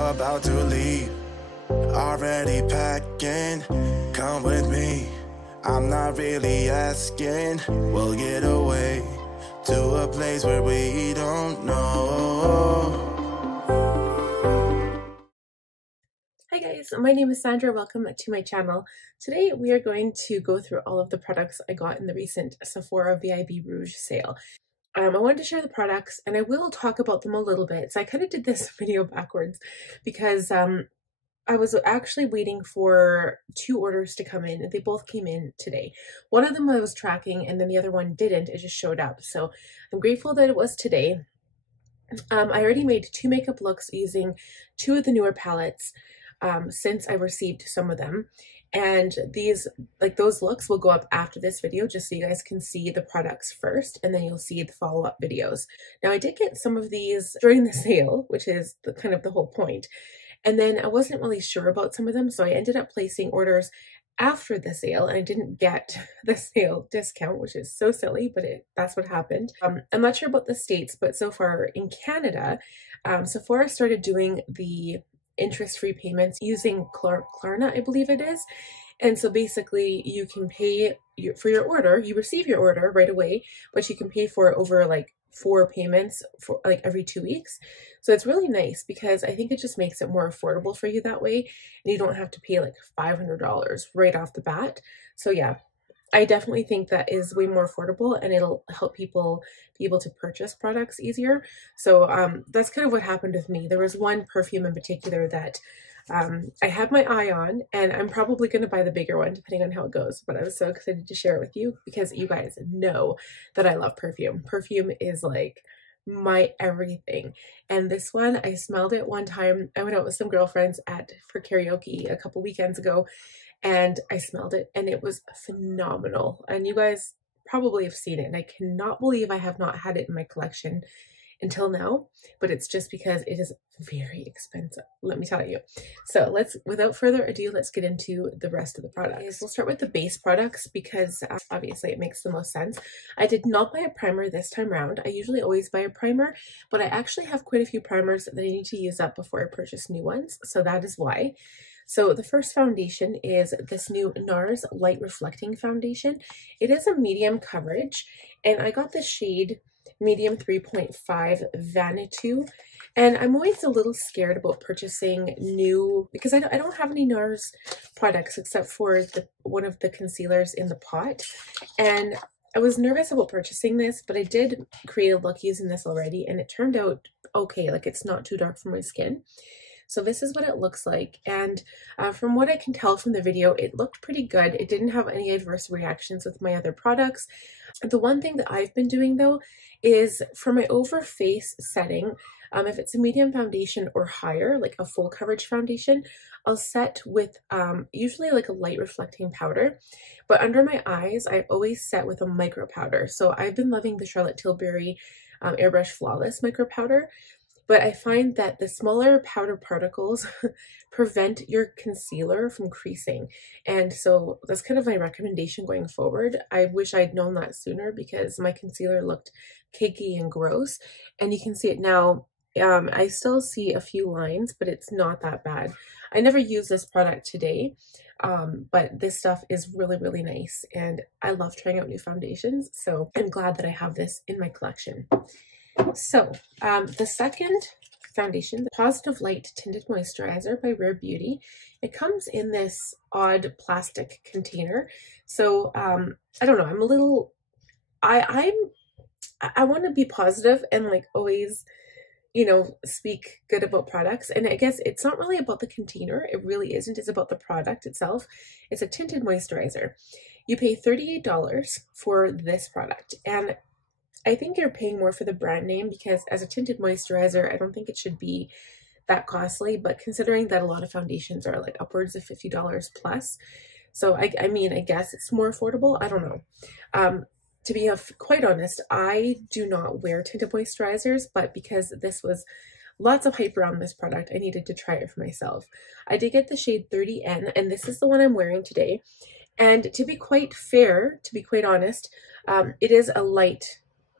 about to leave. Already packing, come with me. I'm not really asking. We'll get away to a place where we don't know. Hi guys, my name is Sandra. Welcome to my channel. Today we are going to go through all of the products I got in the recent Sephora VIB Rouge sale. I wanted to share the products and I will talk about them a little bit. So I kind of did this video backwards because I was actually waiting for 2 orders to come in and they both came in today. One of them I was tracking and then the other one didn't. It just showed up. So I'm grateful that it was today. I already made 2 makeup looks using 2 of the newer palettes since I received some of them. And these, like those looks will go up after this video just so you guys can see the products first and then you'll see the follow-up videos. Now I did get some of these during the sale, which is kind of the whole point. And then I wasn't really sure about some of them, so I ended up placing orders after the sale and I didn't get the sale discount, which is so silly, but that's what happened. I'm not sure about the States, but so far in Canada, Sephora started doing the interest-free payments using Klarna, I believe it is. And so basically you can pay for your order, you receive your order right away, but you can pay for it over like 4 payments for like every 2 weeks. So it's really nice because I think it just makes it more affordable for you that way. And you don't have to pay like $500 right off the bat. So yeah, I definitely think that is way more affordable and it'll help people be able to purchase products easier. So that's kind of what happened with me. There was one perfume in particular that I had my eye on, and I'm probably going to buy the bigger one depending on how it goes, but I was so excited to share it with you because you guys know that I love perfume. Perfume is like my everything. And this one, I smelled it one time. I went out with some girlfriends for karaoke a couple weekends ago, and I smelled it and it was phenomenal. And you guys probably have seen it, and I cannot believe I have not had it in my collection until now, but it's just because it is very expensive, let me tell you. So without further ado, let's get into the rest of the products. We'll start with the base products because obviously it makes the most sense. I did not buy a primer this time around. I usually always buy a primer, but I actually have quite a few primers that I need to use up before I purchase new ones, so that is why. So the first foundation is this new Nars Light Reflecting Foundation. It is a medium coverage, and I got the shade medium 3.5 Vanautu, and I'm always a little scared about purchasing new because I don't have any Nars products except for one of the concealers in the pot, and I was nervous about purchasing this, but I did create a look using this already and it turned out okay. Like, it's not too dark for my skin. So this is what it looks like, and from what I can tell from the video, it looked pretty good. It didn't have any adverse reactions with my other products. The one thing that I've been doing though is for my over face setting, if it's a medium foundation or higher, like a full coverage foundation, I'll set with usually like a light reflecting powder, but under my eyes, I always set with a micro powder. So I've been loving the Charlotte Tilbury Airbrush Flawless micro powder. But I find that the smaller powder particles prevent your concealer from creasing. And so that's kind of my recommendation going forward. I wish I'd known that sooner because my concealer looked cakey and gross. And you can see it now. I still see a few lines, but it's not that bad. I never used this product today, but this stuff is really, really nice. And I love trying out new foundations. So I'm glad that I have this in my collection. So the second foundation, the Positive Light Tinted Moisturizer by Rare Beauty. It comes in this odd plastic container. So I don't know, I'm a little, I want to be positive and like always, you know, speak good about products. And I guess it's not really about the container. It really isn't. It's about the product itself. It's a tinted moisturizer. You pay $38 for this product. And I think you're paying more for the brand name because as a tinted moisturizer, I don't think it should be that costly, but considering that a lot of foundations are like upwards of $50 plus. So I mean, I guess it's more affordable. I don't know. To be quite honest, I do not wear tinted moisturizers, but because this was lots of hype around this product, I needed to try it for myself. I did get the shade 30N, and this is the one I'm wearing today. And to be quite fair, to be quite honest, it is a light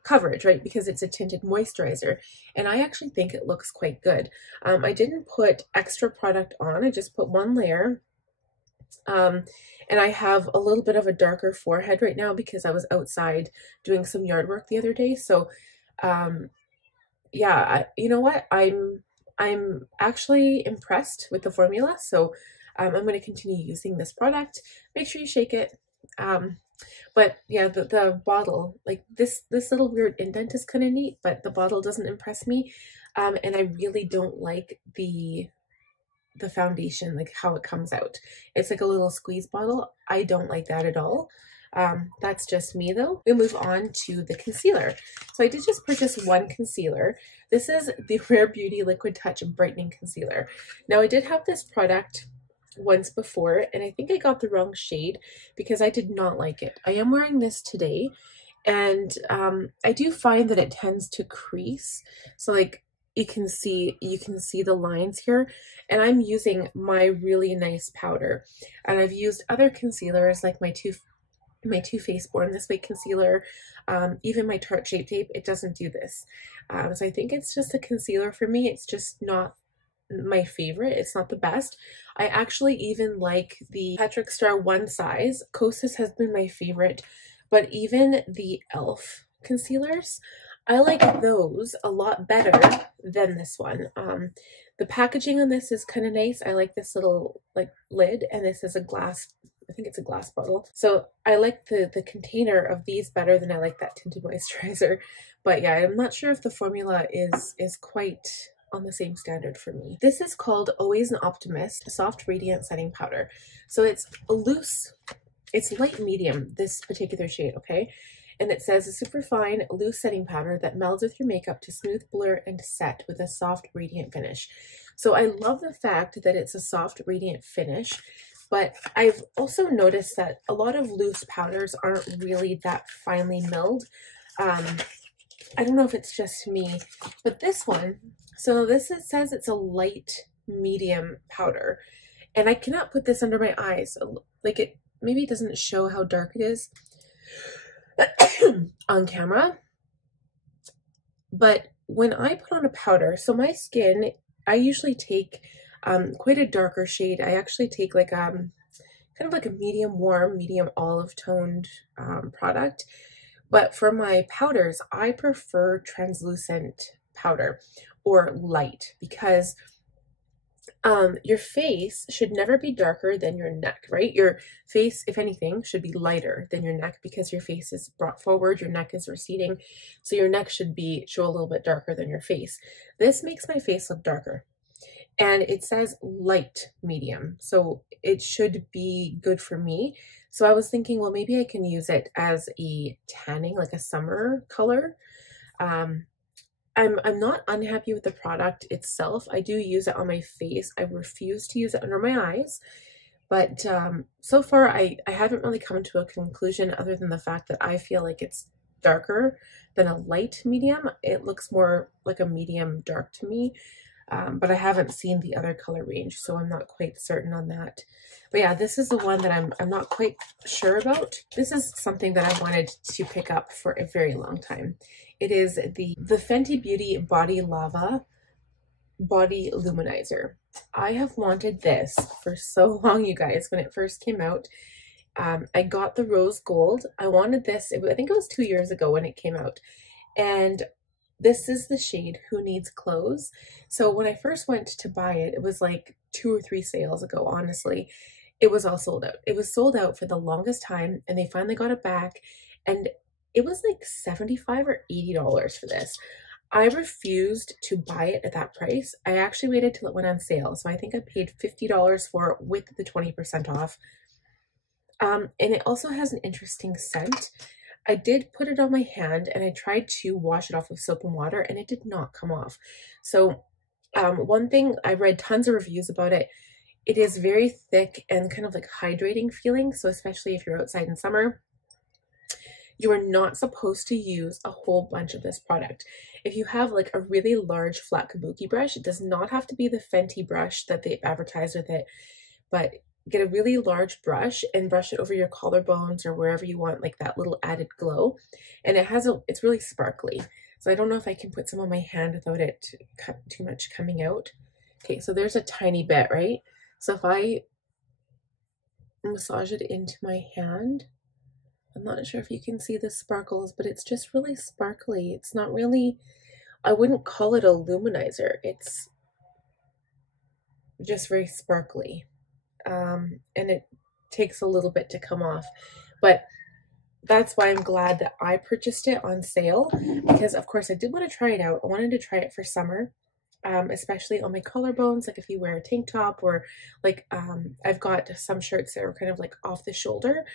coverage, right? Because it's a tinted moisturizer, and I actually think it looks quite good. I didn't put extra product on, I just put one layer. And I have a little bit of a darker forehead right now because I was outside doing some yard work the other day. So, yeah, you know what? I'm actually impressed with the formula. So, I'm going to continue using this product. Make sure you shake it. But yeah, the bottle, like this little weird indent is kind of neat, but the bottle doesn't impress me. And I really don't like the foundation, like how it comes out. It's like a little squeeze bottle. I don't like that at all. That's just me though. We move on to the concealer. So I did just purchase one concealer. This is the Rare Beauty Liquid Touch Brightening Concealer. Now I did have this product once before, and I think I got the wrong shade because I did not like it. I am wearing this today, and I do find that it tends to crease. So like you can see the lines here, and I'm using my really nice powder, and I've used other concealers like my Too Faced Born This Way concealer, even my Tarte Shape Tape. It doesn't do this. So I think it's just a concealer for me. It's just not my favorite. It's not the best. I actually even like the Patrick Star One Size. Kosas has been my favorite, but even the e.l.f. concealers, I like those a lot better than this one. The packaging on this is kind of nice. I like this little like lid, and this is a glass, I think it's a glass bottle. So I like the container of these better than I like that tinted moisturizer. But yeah, I'm not sure if the formula is quite on the same standard for me. This is called Always an Optimist Soft Radiant Setting Powder. So it's a loose, it's light medium, this particular shade, okay? And it says a super fine, loose setting powder that melds with your makeup to smooth, blur, and set with a soft, radiant finish. So I love the fact that it's a soft, radiant finish, but I've also noticed that a lot of loose powders aren't really that finely milled. I don't know if it's just me, but this one, so this, it says it's a light medium powder, and I cannot put this under my eyes. Like it, maybe it doesn't show how dark it is on camera, but when I put on a powder, so my skin, I usually take quite a darker shade. I actually take like kind of like a medium warm, medium olive toned product. But for my powders, I prefer translucent powder or light, because your face should never be darker than your neck, right? Your face, if anything, should be lighter than your neck because your face is brought forward, your neck is receding. So your neck should show a little bit darker than your face. This makes my face look darker. And it says light medium, so it should be good for me. So I was thinking, well, maybe I can use it as a tanning, like a summer color. I'm not unhappy with the product itself. I do use it on my face. I refuse to use it under my eyes. But so far, I haven't really come to a conclusion other than the fact that I feel like it's darker than a light medium. It looks more like a medium dark to me. But I haven't seen the other color range, so I'm not quite certain on that. But yeah, this is the one that I'm not quite sure about. This is something that I wanted to pick up for a very long time. It is the Fenty Beauty Body Lava Body Luminizer. I have wanted this for so long, you guys. When it first came out, I got the rose gold. I wanted this, I think it was 2 years ago when it came out. And this is the shade Who Needs Clothes. So when I first went to buy it, it was like 2 or 3 sales ago, honestly. It was all sold out. It was sold out for the longest time, and they finally got it back, and it was like $75 or $80 for this. I refused to buy it at that price. I actually waited till it went on sale, so I think I paid $50 for it with the 20% off. And it also has an interesting scent. I did put it on my hand, and I tried to wash it off with soap and water, and it did not come off. So one thing, I read tons of reviews about it. It is very thick and kind of like hydrating feeling. So especially if you're outside in summer, you are not supposed to use a whole bunch of this product. If you have like a really large flat kabuki brush, it does not have to be the Fenty brush that they've advertised with it, but get a really large brush and brush it over your collarbones or wherever you want like that little added glow. And it's really sparkly. So I don't know if I can put some on my hand without it too much coming out. Okay, so there's a tiny bit, right? So if I massage it into my hand, I'm not sure if you can see the sparkles, but it's just really sparkly. It's not really, I wouldn't call it a luminizer. It's just very sparkly. And it takes a little bit to come off, but that's why I'm glad that I purchased it on sale, because of course I did want to try it out. I wanted to try it for summer, especially on my collarbones, like if you wear a tank top, or like I've got some shirts that are kind of like off the shoulder,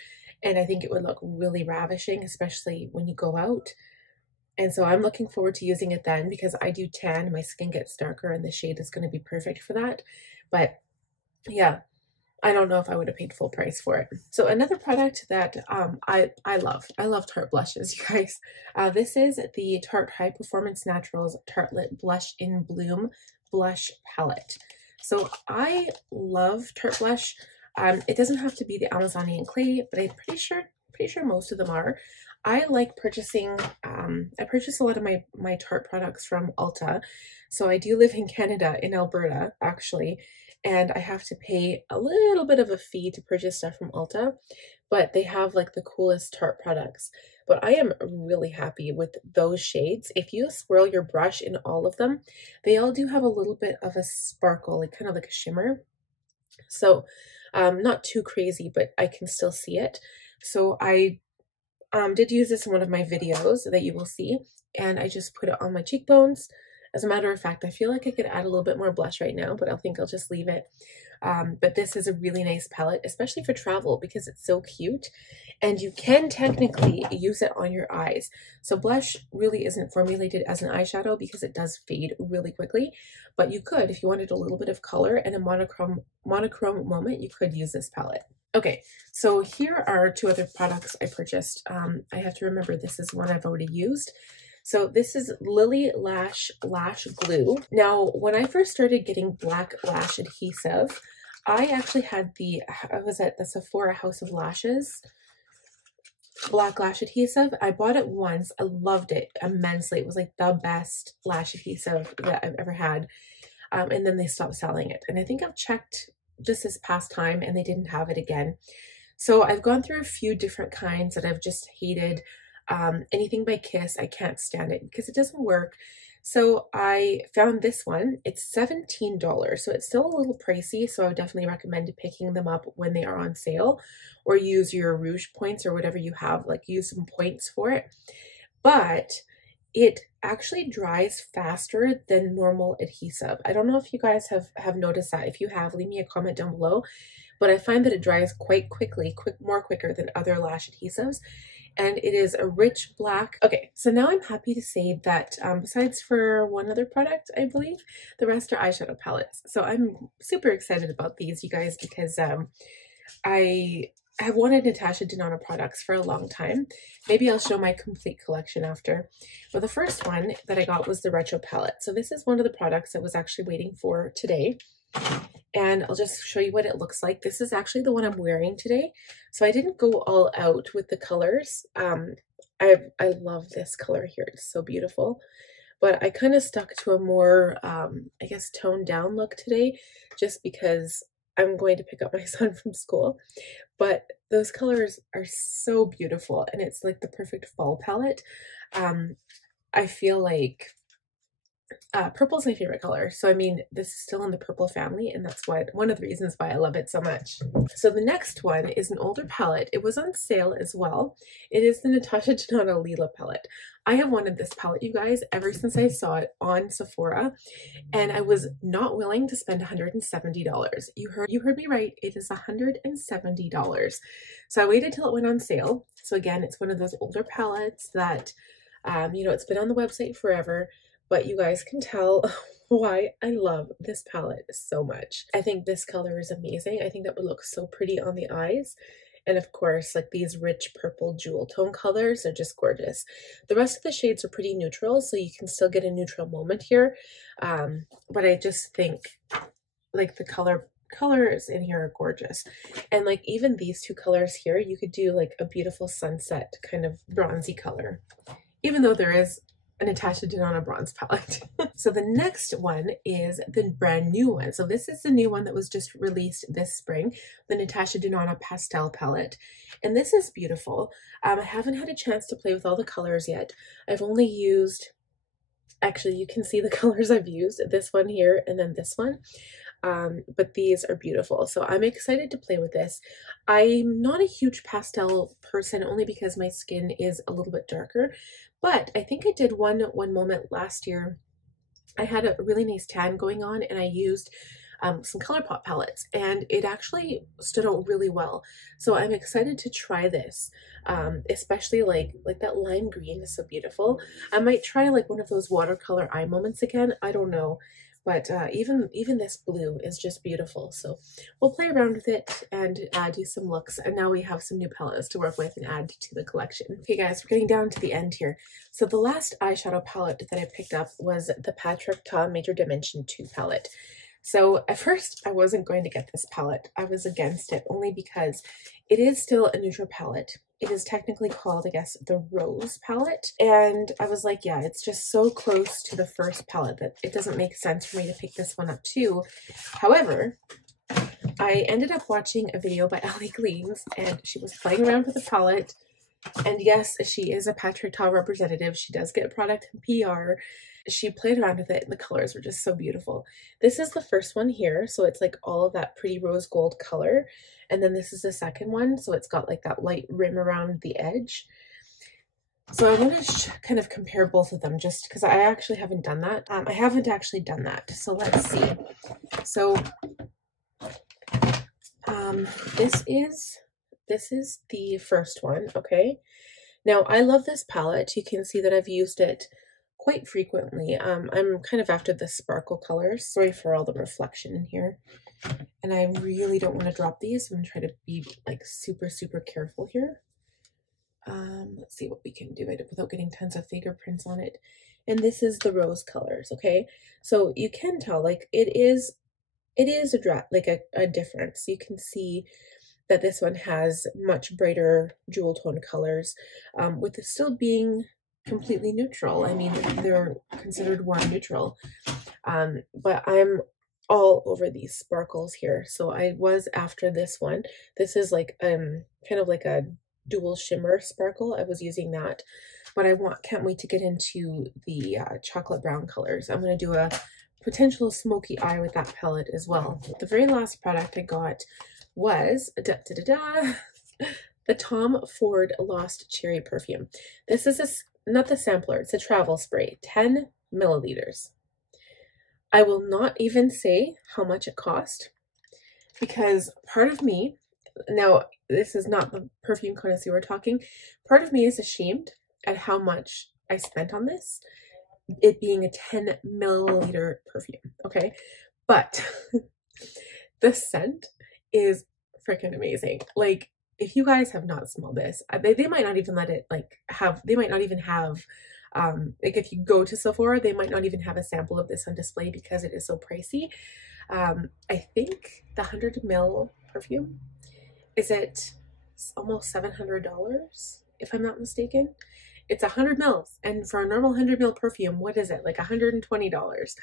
and I think it would look really ravishing, especially when you go out. And so I'm looking forward to using it then, because I do tan, my skin gets darker, and the shade is going to be perfect for that. But yeah, I don't know if I would have paid full price for it. So another product that I love Tarte blushes, you guys. This is the Tarte High Performance Naturals Tartelette Blush in Bloom Blush Palette. So I love Tarte blush. It doesn't have to be the Amazonian clay, but I'm pretty sure most of them are. I like purchasing, I purchase a lot of my Tarte products from Ulta. So I do live in Canada, in Alberta, actually, and I have to pay a little bit of a fee to purchase stuff from Ulta, but they have like the coolest Tarte products. But I am really happy with those shades. If you swirl your brush in all of them, they all do have a little bit of a sparkle, like kind of like a shimmer. So not too crazy, but I can still see it. So I did use this in one of my videos that you will see, and I just put it on my cheekbones. As a matter of fact, I feel like I could add a little bit more blush right now, but I think I'll just leave it. But this is a really nice palette, especially for travel, because it's so cute, and you can technically use it on your eyes. So blush really isn't formulated as an eyeshadow because it does fade really quickly, but you could, if you wanted a little bit of color and a monochrome moment, you could use this palette. Okay, so here are two other products I purchased. I have to remember this is one I've already used. So this is Lily Lash Glue. Now, when I first started getting black lash adhesive, I actually had I was at the Sephora House of Lashes black lash adhesive. I bought it once. I loved it immensely. It was like the best lash adhesive that I've ever had. And then they stopped selling it. And I think I've checked just this past time and they didn't have it again. So I've gone through a few different kinds that I've just hated. Anything by Kiss, I can't stand it because it doesn't work. So I found this one. It's $17, so it's still a little pricey, so I would definitely recommend picking them up when they are on sale, or use your Rouge points or whatever you have, like use some points for it. But it actually dries faster than normal adhesive. I don't know if you guys have noticed that. If you have, leave me a comment down below. But I find that it dries quite quickly, more quicker than other lash adhesives. And it is a rich black. Okay, so now I'm happy to say that besides for one other product, I believe, the rest are eyeshadow palettes. So I'm super excited about these, you guys, because I have wanted Natasha Denona products for a long time. Maybe I'll show my complete collection after. But the first one that I got was the Retro palette. So this is one of the products I was actually waiting for today. And I'll just show you what it looks like. This is actually the one I'm wearing today. So I didn't go all out with the colors. I love this color here. It's so beautiful. But I kind of stuck to a more, I guess, toned down look today, just because I'm going to pick up my son from school. But those colors are so beautiful, and it's like the perfect fall palette. I feel like purple is my favorite color, so I mean, this is still in the purple family, and that's one of the reasons why I love it so much. So the next one is an older palette. It was on sale as well. It is the Natasha Denona Lila palette. I have wanted this palette, you guys, ever since I saw it on Sephora, and I was not willing to spend $170. You heard me right. It is $170. So I waited till it went on sale. So again, it's one of those older palettes that, you know, it's been on the website forever. But you guys can tell why I love this palette so much. I think this color is amazing. I think that would look so pretty on the eyes. And of course, like these rich purple jewel tone colors are just gorgeous. The rest of the shades are pretty neutral, so you can still get a neutral moment here. But I just think like the color colors in here are gorgeous. And like even these two colors here, you could do like a beautiful sunset kind of bronzy color, even though there is a Natasha Denona bronze palette. So the next one is the brand new one. So this is the new one that was just released this spring, the Natasha Denona Pastel palette. And this is beautiful. I haven't had a chance to play with all the colors yet. I've only used, actually you can see the colors I've used, this one here and then this one. But these are beautiful. So I'm excited to play with this. I'm not a huge pastel person only because my skin is a little bit darker, but I think I did one moment last year. I had a really nice tan going on and I used some ColourPop palettes and it actually stood out really well. So I'm excited to try this, especially like that lime green is so beautiful. I might try like one of those watercolor eye moments again. I don't know. But even this blue is just beautiful. So we'll play around with it and do some looks. And now we have some new palettes to work with and add to the collection. Okay guys, we're getting down to the end here. So the last eyeshadow palette that I picked up was the Patrick Ta Major Dimension 2 palette. So at first I wasn't going to get this palette. I was against it only because it is still a neutral palette. It is technically called, I guess, the Rose palette. And I was like, yeah, it's just so close to the first palette that it doesn't make sense for me to pick this one up too. However, I ended up watching a video by Ali Gleams and she was playing around with the palette. And yes, she is a Patrick Ta representative. She does get product and PR. She played around with it and the colors were just so beautiful. This is the first one here. So it's like all of that pretty rose gold color. And then this is the second one. So it's got like that light rim around the edge. So I want to kind of compare both of them just because I actually haven't done that. I haven't actually done that. So let's see. So this is the first one. Okay. Now I love this palette. You can see that I've used it quite frequently. I'm kind of after the sparkle colors. Sorry for all the reflection in here. And I really don't want to drop these. I'm going to try to be like super careful here. Let's see what we can do without getting tons of fingerprints on it. And this is the rose colors, okay? So you can tell like it is a difference. You can see that this one has much brighter jewel tone colors, with it still being completely neutral. I mean, they're considered warm neutral, but I'm all over these sparkles here. So I was after this one. This is like kind of like a dual shimmer sparkle. I was using that, but can't wait to get into the chocolate brown colors. I'm going to do a potential smoky eye with that palette as well. The very last product I got was the Tom Ford Lost Cherry perfume. This is not the sampler, it's a travel spray, 10 milliliters. I will not even say how much it cost because part of me, now this is not the perfume connoisseur we're talking, part of me is ashamed at how much I spent on this, it being a 10 milliliter perfume, okay? But the scent is freaking amazing. Like, if you guys have not smelled this, they might not even let it they might not even have like if you go to Sephora, they might not even have a sample of this on display because it is so pricey. I think the 100 ml perfume is at almost $700 if I'm not mistaken. It's 100 mils, and for a normal 100 ml perfume, what is it, like $120?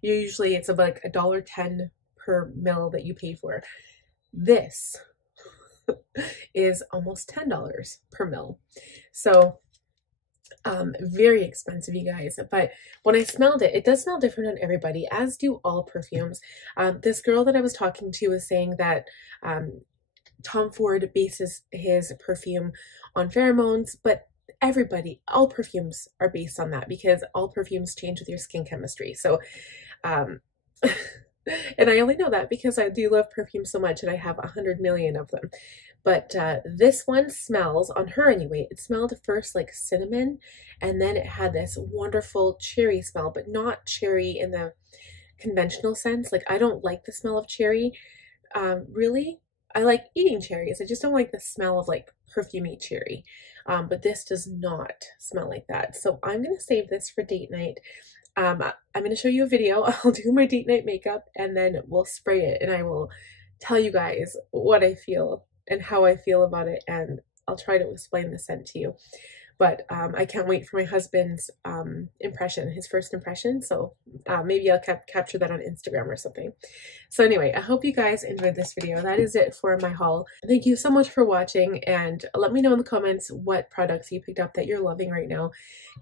Usually it's about like $1.10 per mil that you pay for. This is almost $10 per mil. So very expensive, you guys. But when I smelled it, it does smell different on everybody, as do all perfumes. This girl that I was talking to was saying that Tom Ford bases his perfume on pheromones, but all perfumes are based on that because all perfumes change with your skin chemistry. So and I only know that because I do love perfume so much and I have 100 million of them. But this one smells, on her anyway, it smelled first like cinnamon, and then it had this wonderful cherry smell, but not cherry in the conventional sense. Like, I don't like the smell of cherry, really. I like eating cherries. I just don't like the smell of like perfumey cherry. But this does not smell like that. So I'm going to save this for date night. I'm going to show you a video. I'll do my date night makeup and then we'll spray it and I will tell you guys what I feel and how I feel about it, and I'll try to explain the scent to you. But I can't wait for my husband's impression, his first impression. So maybe I'll capture that on Instagram or something. So anyway, I hope you guys enjoyed this video. That is it for my haul. Thank you so much for watching, and let me know in the comments what products you picked up that you're loving right now.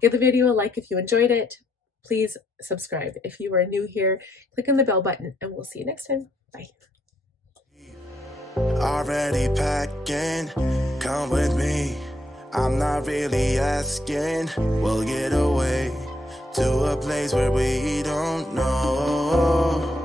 Give the video a like if you enjoyed it. Please subscribe if you are new here. Click on the bell button and we'll see you next time. Bye. Already packing, come with me. I'm not really asking. We'll get away to a place where we don't know.